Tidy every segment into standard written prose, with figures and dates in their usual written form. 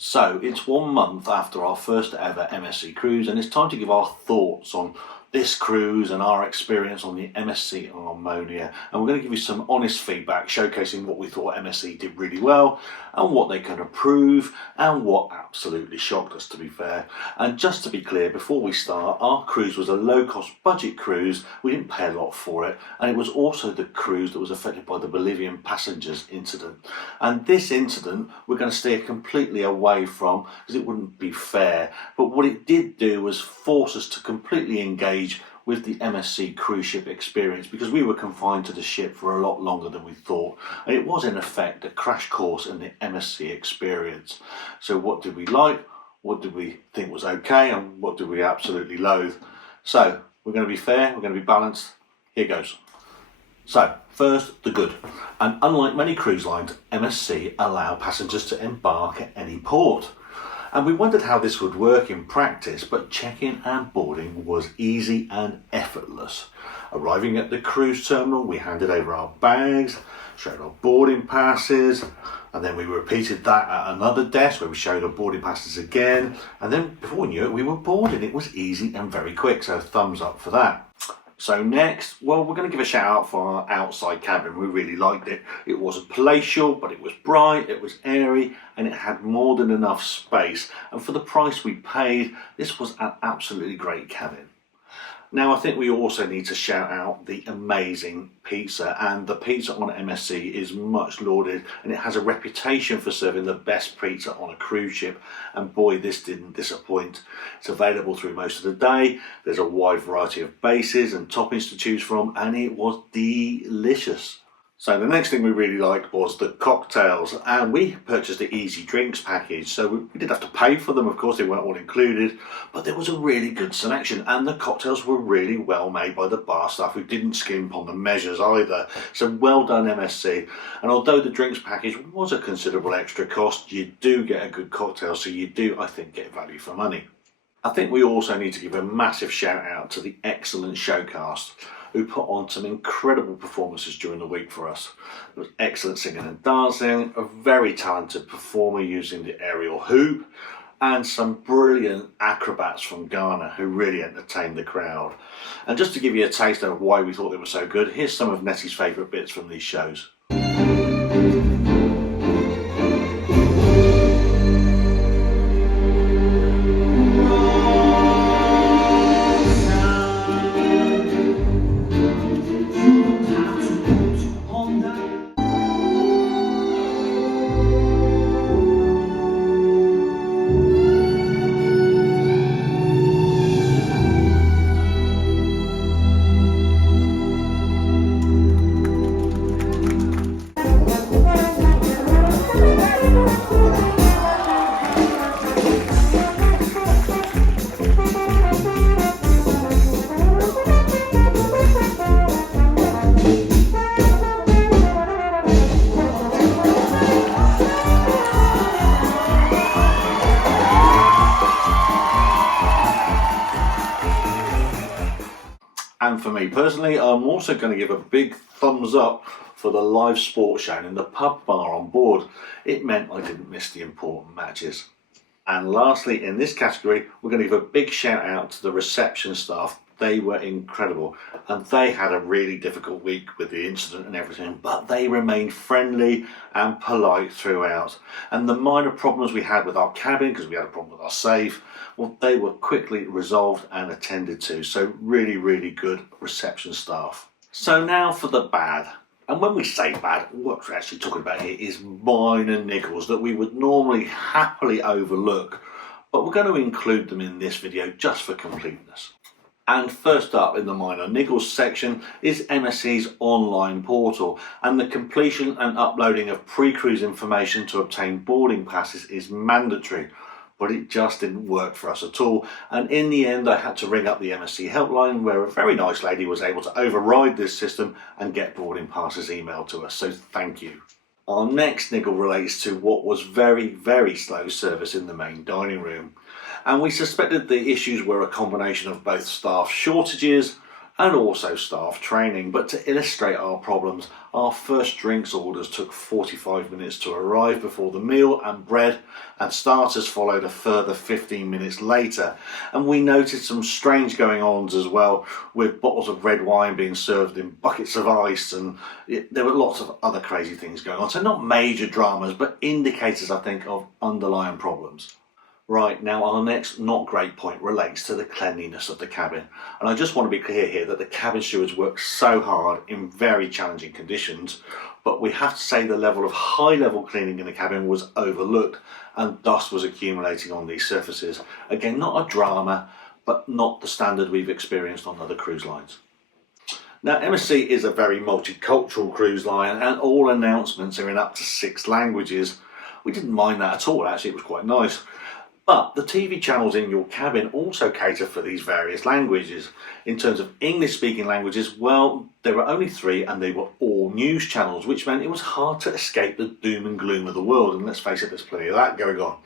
So it's 1 month after our first ever MSC cruise, and it's time to give our thoughts on this cruise and our experience on the MSC Harmonia. And we're going to give you some honest feedback showcasing what we thought MSC did really well and what they can improve and what absolutely shocked us, to be fair. And just to be clear, before we start, our cruise was a low-cost budget cruise. We didn't pay a lot for it, and it was also the cruise that was affected by the Bolivian passengers incident. And this incident we're going to steer completely away from because it wouldn't be fair. But what it did do was force us to completely engage with the MSC cruise ship experience, because we were confined to the ship for a lot longer than we thought, and it was in effect a crash course in the MSC experience. So what did we like, what did we think was okay, and what did we absolutely loathe? So we're going to be fair, we're going to be balanced. Here goes. So first, the good. And unlike many cruise lines, MSC allow passengers to embark at any port. And we wondered how this would work in practice, but check-in and boarding was easy and effortless. Arriving at the cruise terminal, we handed over our bags, showed our boarding passes, and then we repeated that at another desk where we showed our boarding passes again, and then before we knew it, we were boarding. It was easy and very quick, so thumbs up for that. So next, well, we're going to give a shout out for our outside cabin. We really liked it. It wasn't palatial, but it was bright, it was airy, and it had more than enough space. And for the price we paid, this was an absolutely great cabin. Now, I think we also need to shout out the amazing pizza, and the pizza on MSC is much lauded, and it has a reputation for serving the best pizza on a cruise ship, and boy, this didn't disappoint. It's available through most of the day. There's a wide variety of bases and toppings to choose from, and it was delicious. So the next thing we really liked was the cocktails, and we purchased the easy drinks package, so we did have to pay for them. Of course, they weren't all included, but there was a really good selection, and the cocktails were really well made by the bar staff, who didn't skimp on the measures either. So well done, MSC. And although the drinks package was a considerable extra cost, you do get a good cocktail, so you do, I think, get value for money. I think we also need to give a massive shout out to the excellent showcast, who put on some incredible performances during the week for us. There was excellent singing and dancing, a very talented performer using the aerial hoop, and some brilliant acrobats from Ghana who really entertained the crowd. And just to give you a taste of why we thought they were so good, here's some of Nettie's favourite bits from these shows. And for me personally, I'm also going to give a big thumbs up for the live sport shown in the pub bar on board. It meant I didn't miss the important matches. And lastly, in this category, we're going to give a big shout out to the reception staff. They were incredible, and they had a really difficult week with the incident and everything, but they remained friendly and polite throughout. And the minor problems we had with our cabin, because we had a problem with our safe, well, they were quickly resolved and attended to. So really, really good reception staff. So now for the bad. And when we say bad, what we're actually talking about here is minor niggles that we would normally happily overlook, but we're going to include them in this video just for completeness. And first up in the minor niggles section is MSC's online portal, and the completion and uploading of pre-cruise information to obtain boarding passes is mandatory, but it just didn't work for us at all. And in the end, I had to ring up the MSC helpline, where a very nice lady was able to override this system and get boarding passes emailed to us, so thank you. Our next niggle relates to what was very, very slow service in the main dining room. And we suspected the issues were a combination of both staff shortages and also staff training. But to illustrate our problems, our first drinks orders took 45 minutes to arrive before the meal, and bread and starters followed a further 15 minutes later. And we noticed some strange going ons as well, with bottles of red wine being served in buckets of ice, and there were lots of other crazy things going on. So not major dramas, but indicators, I think, of underlying problems. Right, now our next not great point relates to the cleanliness of the cabin. And I just want to be clear here that the cabin stewards work so hard in very challenging conditions, but we have to say the level of high level cleaning in the cabin was overlooked and dust was accumulating on these surfaces. Again, not a drama, but not the standard we've experienced on other cruise lines. Now, MSC is a very multicultural cruise line and all announcements are in up to 6 languages. We didn't mind that at all, actually, it was quite nice. But the TV channels in your cabin also cater for these various languages. In terms of English-speaking languages, well, there were only 3 and they were all news channels, which meant it was hard to escape the doom and gloom of the world. And let's face it, there's plenty of that going on.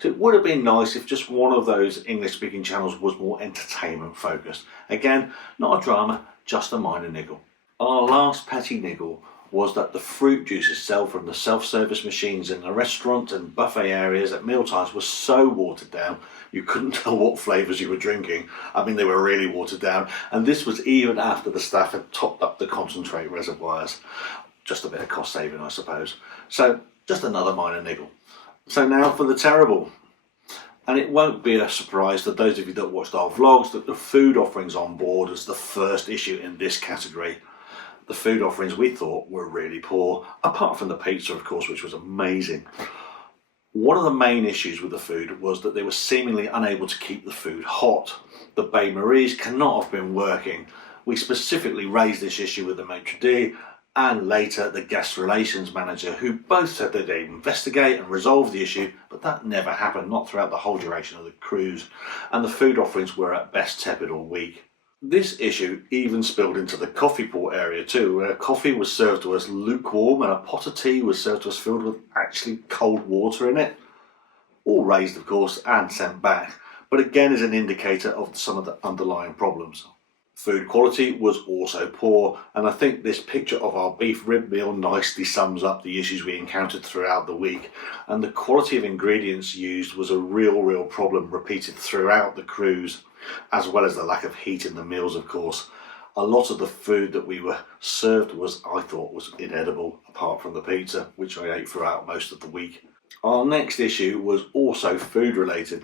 So it would have been nice if just one of those English-speaking channels was more entertainment-focused. Again, not a drama, just a minor niggle. Our last petty niggle was that the fruit juices sold from the self-service machines in the restaurant and buffet areas at mealtimes was so watered down you couldn't tell what flavours you were drinking. I mean, they were really watered down, and this was even after the staff had topped up the concentrate reservoirs. Just a bit of cost saving, I suppose. So just another minor niggle. So now for the terrible. And it won't be a surprise to those of you that watched our vlogs that the food offerings on board is the first issue in this category. The food offerings we thought were really poor, apart from the pizza, of course, which was amazing. One of the main issues with the food was that they were seemingly unable to keep the food hot. The bain-maries cannot have been working. We specifically raised this issue with the maitre d' and later the guest relations manager, who both said that they'd investigate and resolve the issue, but that never happened, not throughout the whole duration of the cruise, and the food offerings were at best tepid or weak. This issue even spilled into the coffee port area too, where coffee was served to us lukewarm and a pot of tea was served to us filled with actually cold water in it. All raised, of course, and sent back, but again is an indicator of some of the underlying problems. Food quality was also poor, and I think this picture of our beef rib meal nicely sums up the issues we encountered throughout the week. And the quality of ingredients used was a real problem repeated throughout the cruise, as well as the lack of heat in the meals, of course. A lot of the food that we were served I thought was inedible, apart from the pizza, which I ate throughout most of the week. Our next issue was also food related,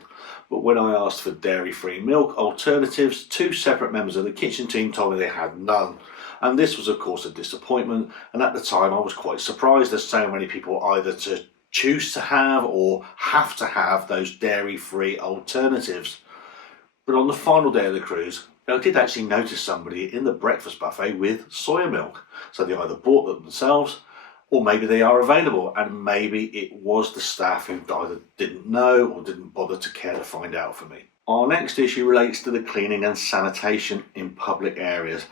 but when I asked for dairy-free milk alternatives, 2 separate members of the kitchen team told me they had none. And this was of course a disappointment, and at the time I was quite surprised as so many people either to choose to have or have to have those dairy-free alternatives. But on the final day of the cruise, I did actually notice somebody in the breakfast buffet with soya milk. So they either bought them themselves, or maybe they are available, and maybe it was the staff who either didn't know or didn't bother to care to find out for me. Our next issue relates to the cleaning and sanitation in public areas,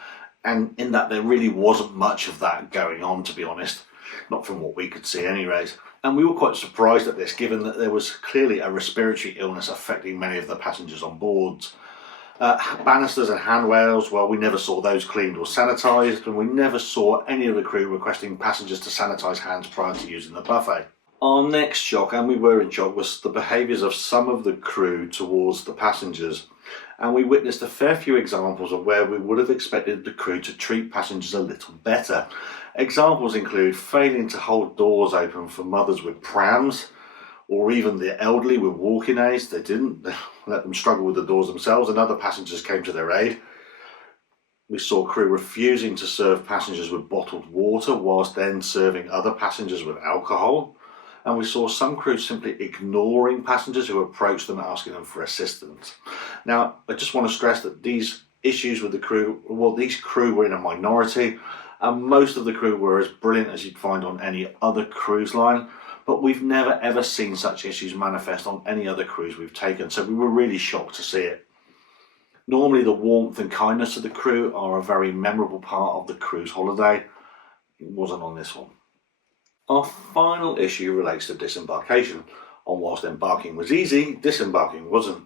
and in that there really wasn't much of that going on, to be honest, not from what we could see anyways. And we were quite surprised at this, given that there was clearly a respiratory illness affecting many of the passengers on board. Banisters and handrails, well, we never saw those cleaned or sanitised, and we never saw any of the crew requesting passengers to sanitise hands prior to using the buffet. Our next shock, and we were in shock, was the behaviours of some of the crew towards the passengers. And we witnessed a fair few examples of where we would have expected the crew to treat passengers a little better. Examples include failing to hold doors open for mothers with prams, or even the elderly with walking aids. They didn't. They let them struggle with the doors themselves, and other passengers came to their aid. We saw crew refusing to serve passengers with bottled water whilst then serving other passengers with alcohol. And we saw some crew simply ignoring passengers who approached them asking them for assistance. Now, I just want to stress that these issues with the crew, well, these crew were in a minority, and most of the crew were as brilliant as you'd find on any other cruise line. But we've never ever seen such issues manifest on any other cruise we've taken, so we were really shocked to see it. Normally the warmth and kindness of the crew are a very memorable part of the cruise holiday. It wasn't on this one. Our final issue relates to disembarkation. And whilst embarking was easy, disembarking wasn't.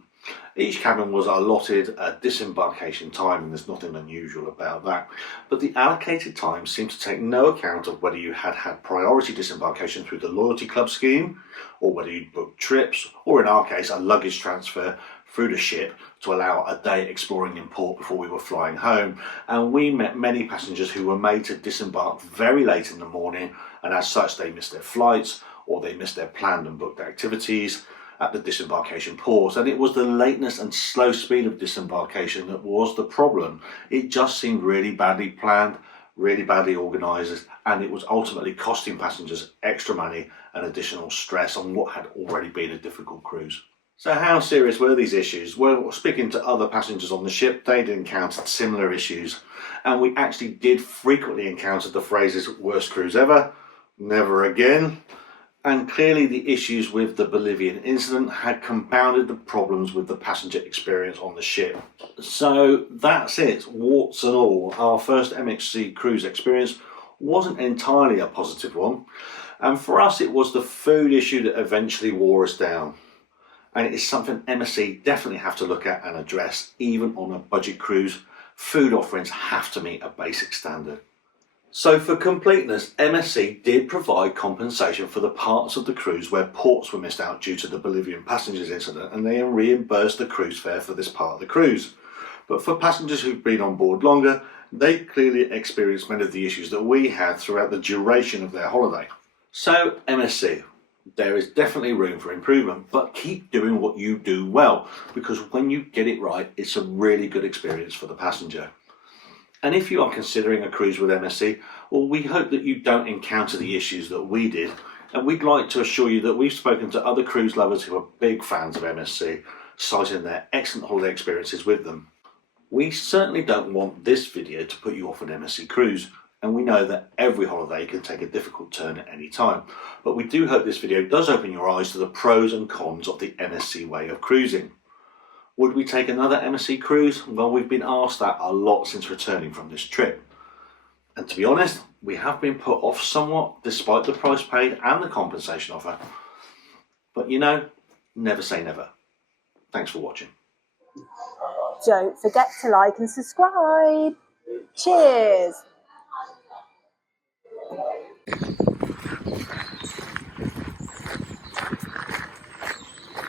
Each cabin was allotted a disembarkation time, and there's nothing unusual about that. But the allocated time seemed to take no account of whether you had had priority disembarkation through the Loyalty Club scheme, or whether you'd booked trips, or in our case, a luggage transfer through the ship to allow a day exploring in port before we were flying home. And we met many passengers who were made to disembark very late in the morning, and as such they missed their flights, or they missed their planned and booked activities at the disembarkation port. And it was the lateness and slow speed of disembarkation that was the problem. It just seemed really badly planned, really badly organised, and it was ultimately costing passengers extra money and additional stress on what had already been a difficult cruise. So how serious were these issues? Well, speaking to other passengers on the ship, they'd encountered similar issues, and we actually did frequently encounter the phrases "worst cruise ever," "never again," and clearly the issues with the Bolivian incident had compounded the problems with the passenger experience on the ship. So that's it, warts and all. Our first MSC cruise experience wasn't entirely a positive one, and for us it was the food issue that eventually wore us down. And it is something MSC definitely have to look at and address. Even on a budget cruise, food offerings have to meet a basic standard. So for completeness, MSC did provide compensation for the parts of the cruise where ports were missed out due to the Bolivian passengers incident, and they reimbursed the cruise fare for this part of the cruise. But for passengers who've been on board longer, they clearly experienced many of the issues that we had throughout the duration of their holiday. So MSC, there is definitely room for improvement, but keep doing what you do well, because when you get it right, it's a really good experience for the passenger. And if you are considering a cruise with MSC, well, we hope that you don't encounter the issues that we did, and we'd like to assure you that we've spoken to other cruise lovers who are big fans of MSC, citing their excellent holiday experiences with them. We certainly don't want this video to put you off an MSC cruise, and we know that every holiday can take a difficult turn at any time, but we do hope this video does open your eyes to the pros and cons of the MSC way of cruising. Would we take another MSC cruise? Well, we've been asked that a lot since returning from this trip. And to be honest, we have been put off somewhat despite the price paid and the compensation offer. But you know, never say never. Thanks for watching. Don't forget to like and subscribe. Cheers.